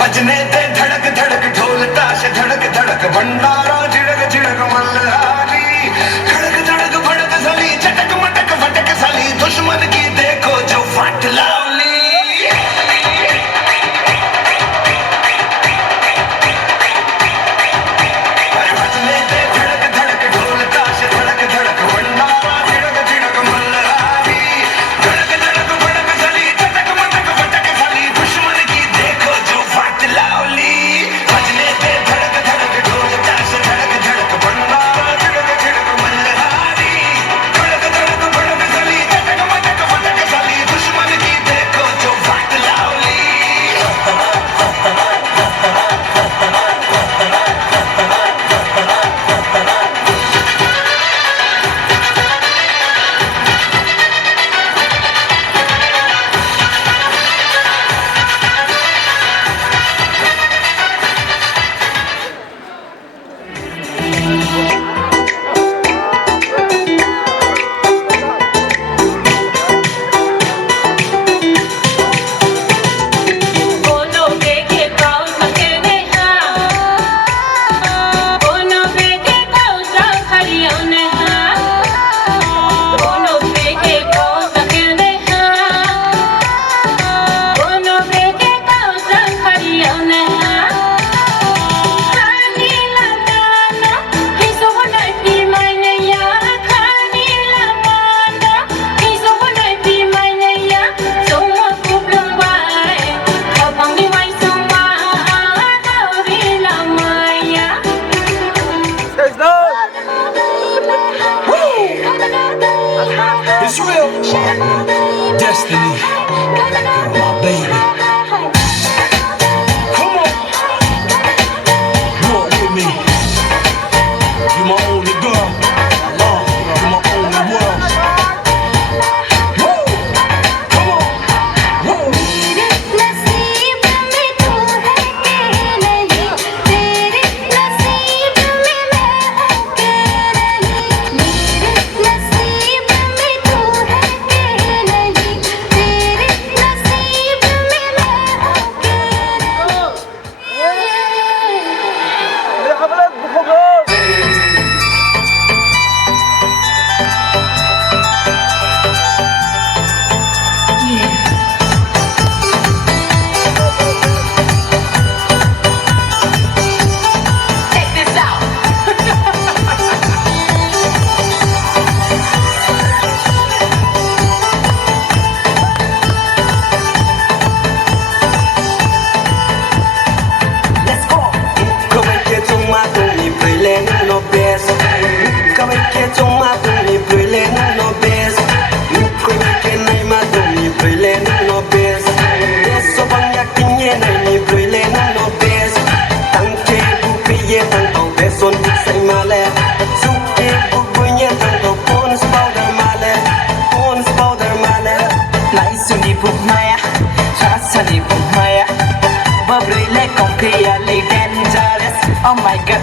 बजने दे धड़क धड़क ढोल ताश धड़क धड़क भंडारा झिड़क झिड़क मल्हारी खड़क धड़क भड़क सली चटक मटक फटक सली दुश्मन की देखो जो फट लावली बजने दे धड़क धड़क ढोल ताश धड़क धड़क भंडारा झिड़क झिड़क मल्हारी खड़क धड़क भड़क सली चटक मटक फटक सली दुश्मन की देखो जो फट लावली बजने दे धड़क धड़क ढोल ताश धड़क धड़क भंडारा झिड़क झिड़क मल्हारी खड़क धड़क भड़क सली चटक मटक फटक सली दुश्मन की देखो जो फट लावली It's real. Destiny. Girl, my baby. Come on. Walk with me. You my only girl. You my only world. Woo. Come on. Woo. नसीब में तू है कि नहीं तेरे नसीब में मैं हूँ कि नहीं मेरे नसीब में तू है कि नहीं तेरे नसीब में मैं हूँ कि Check this out. Let's go. Come and get on my tony, brilliant, no best. Come and get on my tony, brilliant, no best. Come and get my tony, brilliant, no best. Yes, so bang ya kinye na ni brilliant, no best. Tangke bupiye tangko beson say male. Suke bubuye tangko pons powder male. Pons powder male. Nice ni puk maya, chasa ni puk maya. Bubbly like compare, like dangerous. Oh my god,